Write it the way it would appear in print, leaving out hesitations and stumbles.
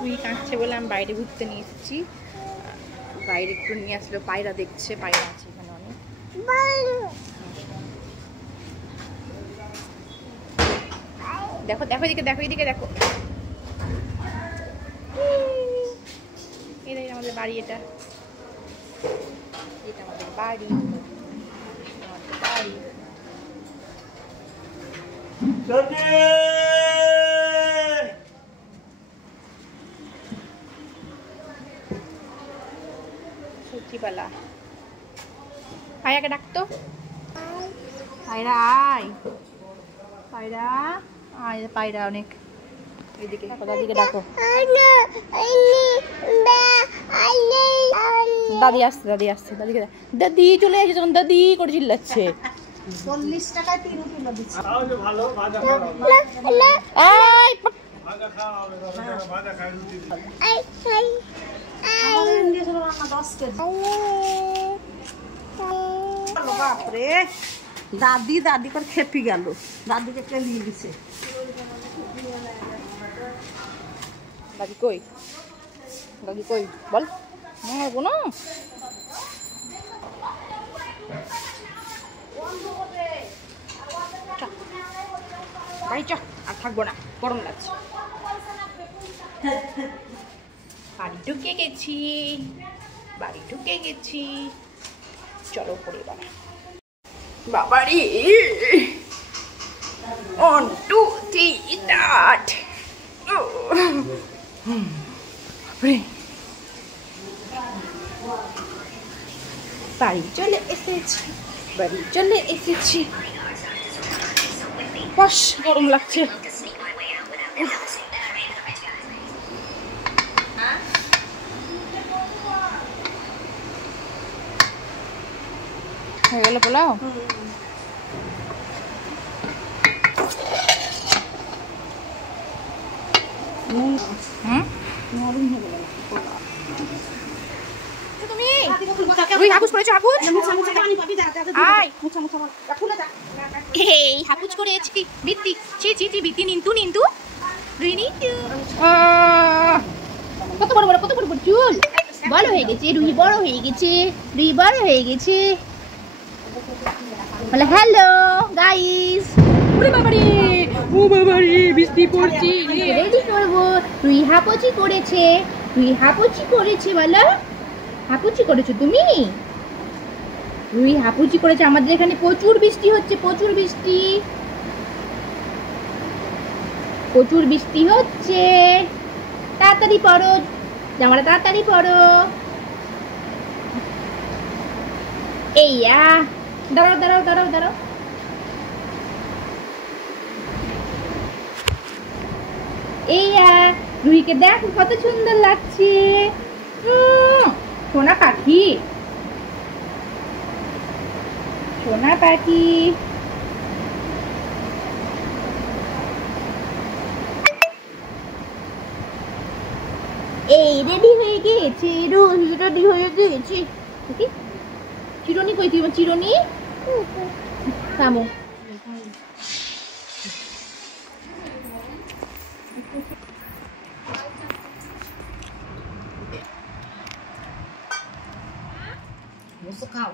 তুই কাঁদছে বলে আমি বাইরে ঘুরতে নিয়ে এসেছি। বাইরে একটু নিয়ে আসলো, পায়রা দেখছে, পায়রা আছে এখানে অনেক। দেখো দেখো এদিকে, দেখো এদিকে, দেখো এটাই আমাদের বাড়ি। এটা এটা আমাদের বাড়ি, আমাদের বাড়ি। সবজিপালা পায়রাকে ডাকতো, পায়রা আয়, পায়রা আয়, পায়রা অনেক। এদিকে দাদিকে ডাকো, দাদি আসছে, দাদি আসছে, দাদিকে দাদি চলে এসেছে, যখন দাদি করে চিল্লাচ্ছে। 40 টাকায় 3 কিলো দিচ্ছি। ভালো ভাজা বাপরে, দাদি দাদি করে খেপি গেল, দাদিকে কেলিয়ে দিছে। দাদি কই, দাদি কই বল, মারবো না। বাড়ি চ, আর থাকবো না, গরম লাগছে। বাড়ি ঢুকে গেছি, বাড়ি ঢুকে গেছি, চলো পরে বাবা। বাবারি 1 2 3 স্টার্ট। বাড়ি চলে এসেছি, বাড়ি চলে এসেছি। বাস গরম লাগছে। হয়ে গেল পোলাও। তুমি হাপুজ করেছো, হাপুজ হাপুজ করেছি। বৃত্তি চি চি চি, বৃত্তি নিন্তু নিন্তু, রুই নিন্তু। কত বড় বড়, কত বড় বড় চুল, বড় হয়ে গেছে রুই, বড় হয়ে গেছে রুই, বড় হয়ে গেছে। বলে হ্যালো গাইস। ওরে বাবারে, ও বাবারে, বৃষ্টি পড়ছে, রেডি করবো। রুই হাপুচি করেছে, রুই হাপুচি করেছে, বলো হাপুচি করেছো তুমি। রুই হাপুচি করেছে। আমাদের এখানে প্রচুর বৃষ্টি হচ্ছে, প্রচুর বৃষ্টি, প্রচুর বৃষ্টি হচ্ছে। তাড়াতাড়ি পড়ো, জামাটা তাড়াতাড়ি পড়ো। এইয়া দাঁড়াও দাঁড়াও দাঁড়াও দাঁড়াও। এইয়া রুইকে দেখো কত সুন্দর লাগছে। সোনা পাখি, সোনা পাখি। এই রেডি হয়ে গিয়েছে, রুই রেডি হয়ে গিয়েছে। চিরুনি কই, তুই চিরুনি থামো। খাও।